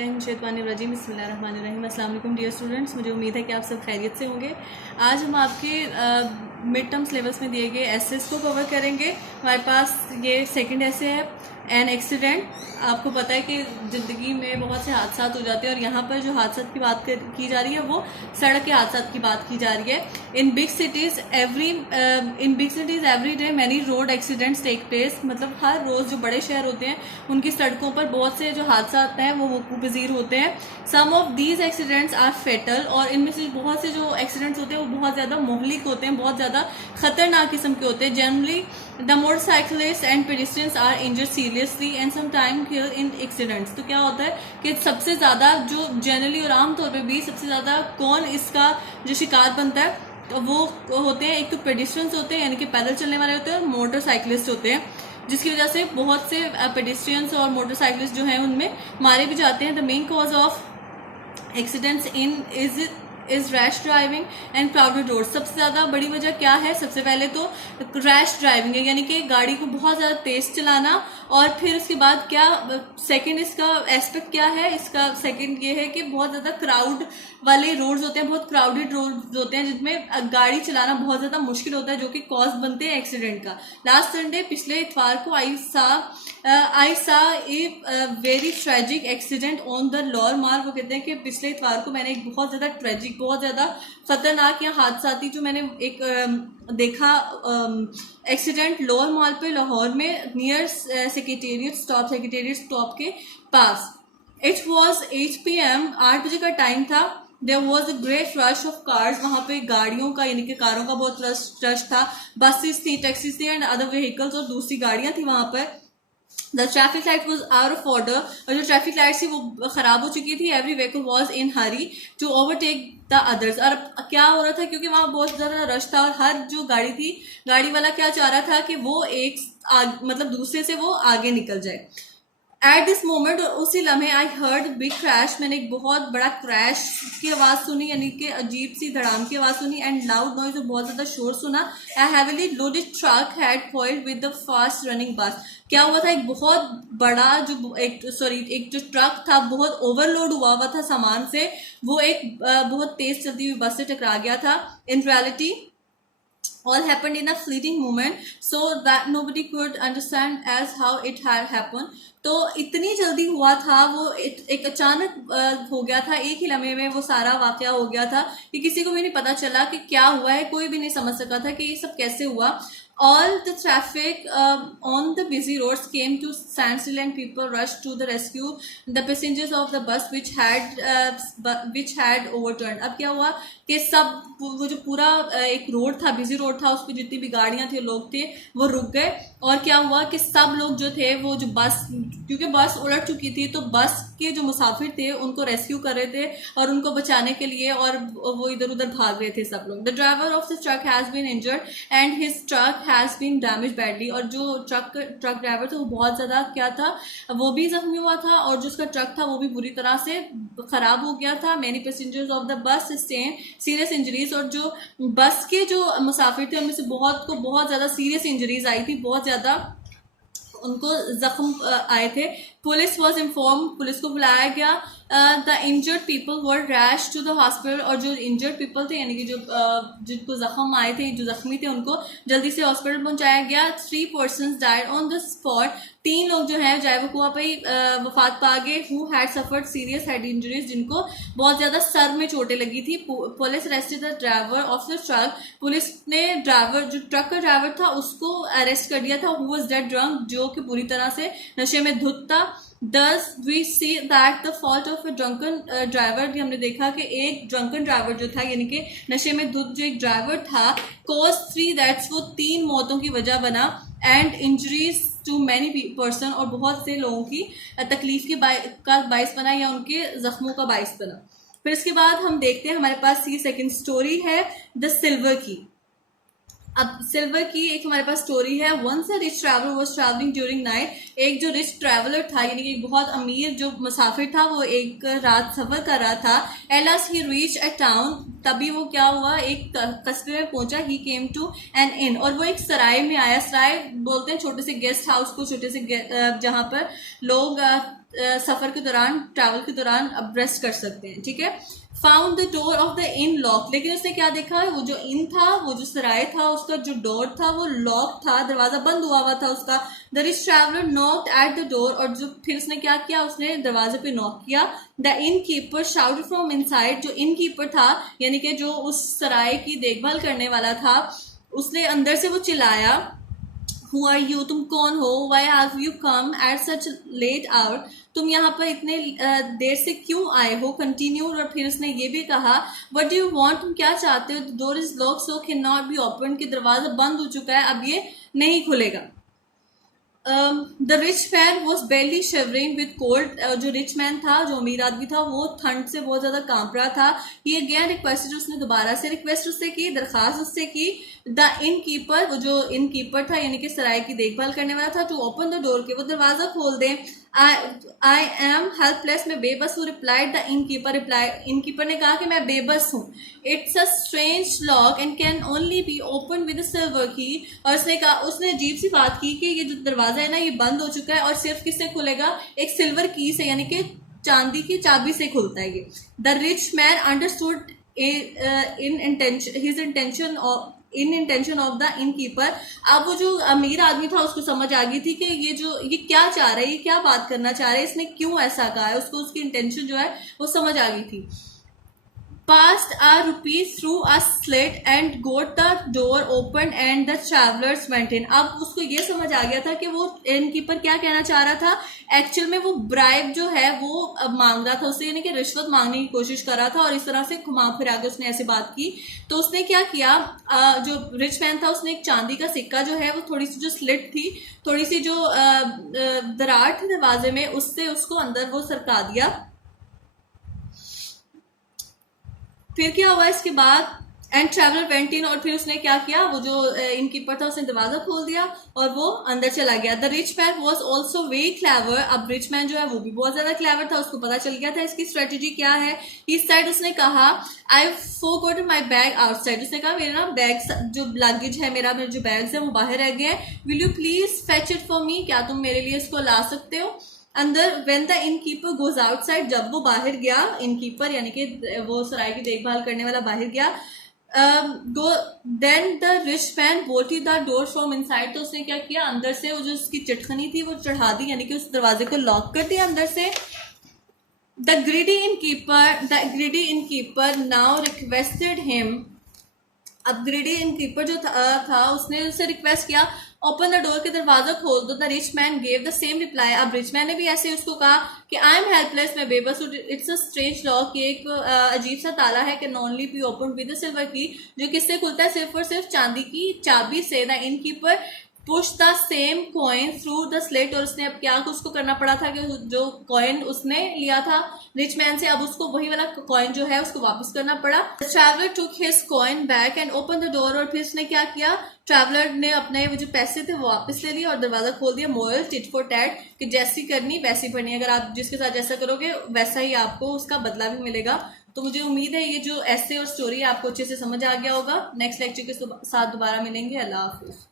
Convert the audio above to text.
बिस्मिल्लाहिर्रहमानिर्रहीम बिस्मिल्लाहिर्रहमानिर्रहीम। अस्सलाम वालेकुम डियर स्टूडेंट्स, मुझे उम्मीद है कि आप सब खैरियत से होंगे। आज हम आपके मिड टर्म सिलेबस में दिए गए एसेस को कवर करेंगे। हमारे पास ये सेकंड एसे है, एन एक्सीडेंट। आपको पता है कि ज़िंदगी में बहुत से हादसा हो जाते हैं और यहाँ पर जो हादसा की बात की जा रही है वो सड़क के हादसा की बात की जा रही है। In big cities every day many road accidents take place. मतलब हर रोज़ जो बड़े शहर होते हैं उनकी सड़कों पर बहुत से जो हादसा आते हैं वो वकूपज़ीर होते हैं। Some of these accidents are fatal, और इनमें से बहुत से जो एक्सीडेंट्स होते हैं वो बहुत ज़्यादा मोहलिक होते हैं, बहुत ज़्यादा खतरनाक किस्म के होते हैं। Generally the motorcyclist and pedestrians are injured seriously and some time kill in accidents. तो क्या होता है कि सबसे ज़्यादा जो जनरली और आमतौर पर भी सबसे ज़्यादा कौन इसका जो शिकार बनता है तो वो होते हैं, एक तो पेडिस्ट्रियंस होते हैं यानी कि पैदल चलने वाले होते हैं, और मोटरसाइकिलिस्ट होते हैं, जिसकी वजह से बहुत से पेडिस्ट्रियंस और मोटरसाइकिलिस्ट जो हैं उनमें मारे भी जाते हैं। The main cause of accidents in is rash driving and crowded road. सबसे ज्यादा बड़ी वजह क्या है? सबसे पहले तो रैश ड्राइविंग है, यानी कि गाड़ी को बहुत ज्यादा तेज चलाना। और फिर उसके बाद क्या सेकंड इसका एस्पेक्ट क्या है? इसका सेकंड ये है कि बहुत ज्यादा क्राउड वाले रोड्स होते हैं, बहुत क्राउडेड रोड्स होते हैं जिसमें गाड़ी चलाना बहुत ज्यादा मुश्किल होता है, जो कि कॉज बनते हैं एक्सीडेंट का। लास्ट संडे पिछले इतवार को I saw a very tragic accident on the lower mall. वो कहते हैं कि पिछले इतवार को मैंने एक बहुत ज्यादा ट्रेजिक, बहुत ज्यादा खतरनाक या हादसाती जो मैंने एक देखा एक्सीडेंट लोअर माल पे लाहौर में, नियर सेक्रेटेरिएट स्टॉप के पास। इट वॉज 8 PM, 8 बजे का टाइम था। There was a great rush of cars. वहां पे गाड़ियों का यानी कि कारों का बहुत रश था। बसेस थी, टैक्सीज थी एंड अदर व्हीकल्स, और दूसरी गाड़ियां थी वहां पर। The traffic light was out of order, और जो ट्रैफिक लाइट थी वो खराब हो चुकी थी। Every vehicle was in hurry to overtake the others. और क्या हो रहा था, क्योंकि वहां बहुत ज्यादा रश था और हर जो गाड़ी थी, गाड़ी वाला क्या चाह रहा था कि वो मतलब दूसरे से वो आगे निकल जाए। एट दिस मोमेंट, उसी लम्हे, आई हर्ड बिग क्रैश। मैंने एक बहुत बड़ा क्रैश की आवाज सुनी, यानी कि अजीब सी धड़ाम की आवाज सुनी। एंड लाउड नॉइज, बहुत ज्यादा शोर सुना। A heavily loaded truck had foiled with the fast running bus. क्या हुआ था, एक बहुत बड़ा एक जो ट्रक था बहुत ओवरलोड हुआ था सामान से, वो एक बहुत तेज चलती हुई बस से टकरा गया था। In reality all happened in a fleeting moment so that nobody could understand as how it had happened। तो इतनी जल्दी हुआ था, वो एक अचानक हो गया था, एक ही लम्हे में वो सारा वाकया हो गया था कि किसी को भी नहीं पता चला कि क्या हुआ है, कोई भी नहीं समझ सका था कि ये सब कैसे हुआ। All the traffic on the busy roads came to standstill and people rushed to the rescue the passengers of the bus which had overturned। अब क्या हुआ कि सब वो जो पूरा एक रोड था, बिजी रोड था, उस पर जितनी भी गाड़ियां थी, लोग थे, वो रुक गए। और क्या हुआ कि सब लोग जो थे वो जो बस, क्योंकि बस उलट चुकी थी, तो बस के जो मुसाफिर थे उनको रेस्क्यू कर रहे थे और उनको बचाने के लिए, और वो इधर उधर भाग रहे थे सब लोग। The driver of the truck has been injured and his truck has been damage badly. और जो ट्रक ड्राइवर था वो बहुत ज्यादा क्या था, वो भी जख्मी हुआ था, और जो उसका ट्रक था वो भी बुरी तरह से खराब हो गया था। Many passengers of the bus sustain serious injuries. और जो बस के जो मुसाफिर थे उनमें से बहुत को बहुत ज्यादा सीरियस इंजरीज आई थी, बहुत ज्यादा उनको जख्म आए थे। पुलिस वॉज इन्फॉर्म, पुलिस को बुलाया गया। The injured people were rash to the hospital. और जो इंजर्ड पीपल थे यानी कि जो जिनको जख्म आए थे, जो जख्मी थे, उनको जल्दी से हॉस्पिटल पहुंचाया गया। 3 persons died on the spot. 3 लोग जो हैं जाए वकुआ पे वफात पा गए। Who had suffered serious head injuries, जिनको बहुत ज्यादा सर में चोटें लगी थी। Police arrested the driver of the truck. Police ने ड्राइवर, जो ट्रक का ड्राइवर था, उसको अरेस्ट कर दिया था। हु वाज डेड ड्रंक, जो कि पूरी तरह से नशे में धुत था। Thus we see that the fault of a drunken driver, हमने देखा कि एक ड्रंकन ड्राइवर जो था, यानी कि नशे में धुत जो एक ड्राइवर था, cause 3 deaths, वो 3 मौतों की वजह बना, and injuries to many person, और बहुत से लोगों की तकलीफ का बाइस बना या उनके जख्मों का बाइस बना। फिर इसके बाद हम देखते हैं हमारे पास ये सेकंड स्टोरी है, द सिल्वर की। अब सिल्वर की एक हमारे पास स्टोरी है। Once a rich traveller was travelling during night. एक जो रिच ट्रैवलर था, यानी कि एक बहुत अमीर जो मुसाफिर था, वो एक रात सफर कर रहा था। एलस ही रीच अ टाउन, तभी वो क्या हुआ, एक कस्बे में पहुंचा। ही केम टू एन इन, और वो एक सराय में आया। सराय बोलते हैं छोटे से गेस्ट हाउस को, छोटे से जहां पर लोग सफर के दौरान, ट्रैवल के दौरान रेस्ट कर सकते हैं, ठीक है। Found the door of the in lock, लेकिन उसने क्या देखा, वो जो इन था, वो जो सराय था, उसका जो डोर था वो लॉक था, दरवाजा बंद हुआ था उसका। The rich traveller knocked at the door, और जो फिर उसने क्या किया, उसने दरवाजे पे नॉक किया। The in keeper shouted from inside, जो इन कीपर था यानी कि जो उस सराय की देखभाल करने वाला था, उसने अंदर से वो चिल्लाया, Who are you? तुम कौन हो? Why have you come at such late hour? तुम यहाँ पर इतने देर से क्यों आए हो? कंटिन्यू, और फिर उसने ये भी कहा, What do you want? तुम क्या चाहते हो? The door is locked so cannot be opened, कि दरवाजा बंद हो चुका है, अब ये नहीं खुलेगा। The rich man was badly shivering with cold, जो रिच मैन था, जो अमीर आदमी था, वो ठंड से बहुत ज्यादा कांप रहा था। ये अगेन रिक्वेस्ट, उसने दोबारा से रिक्वेस्ट उससे की, दरखास्त उससे की। द इन कीपर, वो जो इन कीपर था यानी कि सराय की देखभाल करने वाला था, टू ओपन द डोर, के वो दरवाजा खोल दे। आई एम हेल्पलेस, मैं बेबस हूँ। रिप्लाइड द इन कीपर ने कहा कि मैं बेबस हूँ। It's a strange lock and can only be open with silver की, और उसने कहा, उसने अजीब सी बात की कि ये जो दरवाजा है ना, ये बंद हो चुका है और सिर्फ किससे खुलेगा, एक सिल्वर की से, यानी कि चांदी की चाबी से खुलता है ये। The rich man understood in intention of the in keeper, अब वो जो अमीर आदमी था उसको समझ आ गई थी कि ये क्या चाह रहा है, ये क्या बात करना चाह रहा है, इसने क्यों ऐसा कहा है, उसको उसकी इंटेंशन जो है वो समझ आ गई थी। Passed a rupee through a slit and got the door open and the travelers went in. अब उसको ये समझ आ गया था कि वो इनकीपर क्या कहना चाह रहा था। एक्चुअल में वो ब्राइब जो है वो मांग रहा था उससे, यानी कि रिश्वत मांगने की कोशिश कर रहा था, और इस तरह से घुमा फिरा के उसने ऐसी बात की। तो उसने क्या किया, जो रिच मैन था उसने एक चांदी का सिक्का जो है वो थोड़ी सी जो स्लिट थी, थोड़ी सी जो दरार थी दरवाजे में, उससे उसको अंदर वो सरका दिया। फिर क्या हुआ इसके बाद, एंड ट्रैवलर वेंट इन, और फिर उसने क्या किया, वो जो इनकीपर था उसने दरवाजा खोल दिया और वो अंदर चला गया। The rich man was also very clever, अब रिच मैन जो है वो भी बहुत ज्यादा क्लेवर था, उसको पता चल गया था इसकी स्ट्रेटेजी क्या है। इस साइड उसने कहा, I forgot my bag outside, उसने कहा मेरे ना बैग जो लगेज है, मेरे जो बैग्स है वो बाहर रह गए हैं। Will you please fetch it for me, क्या तुम मेरे लिए इसको ला सकते हो अंदर। When the innkeeper goes outside, जब वो बाहर गया, इनकीपर यानी कि वो सराय की देखभाल करने वाला बाहर गया, then the rich man bolted the door from inside, तो उसने क्या किया, अंदर से वो जो उसकी चिटखनी थी वो चढ़ा दी, यानी कि उस दरवाजे को लॉक कर दिया अंदर से। The greedy innkeeper now requested him, अब ग्रीडी इनकीपर जो था उसने उससे रिक्वेस्ट किया, ओपन द डोर, के दरवाजा खोल दो। The rich man gave the same reply, अब रिच मैन ने भी ऐसे उसको कहा कि आई एम हेल्पलेस, मैं बेबस हूँ। इट्स अ स्ट्रेंज लॉक, ये एक अजीब सा ताला है, can only be open with silver की, जो किससे खुलता है, सिर्फ और सिर्फ चांदी की चाबी से। The innkeeper push the same coin through the slate, और उसने अब क्या उसको करना पड़ा था कि जो कॉइन उसने लिया था रिच मैन से, अब उसको वही वाला कॉइन जो है उसको वापस करना पड़ा। Traveller took his coin back and open the door, और फिर उसने क्या किया, ट्रैवलर ने अपने जो पैसे थे वो वापस ले लिए और दरवाजा खोल दिया। मोरल, टिट फॉर टैट, कि जैसी करनी वैसी पड़नी, अगर आप जिसके साथ जैसा करोगे वैसा ही आपको उसका बदला भी मिलेगा। तो मुझे उम्मीद है ये जो ऐसे और स्टोरी आपको अच्छे से समझ आ गया होगा। नेक्स्ट लेक्चर के साथ दोबारा मिलेंगे। अल्लाह हाफिज।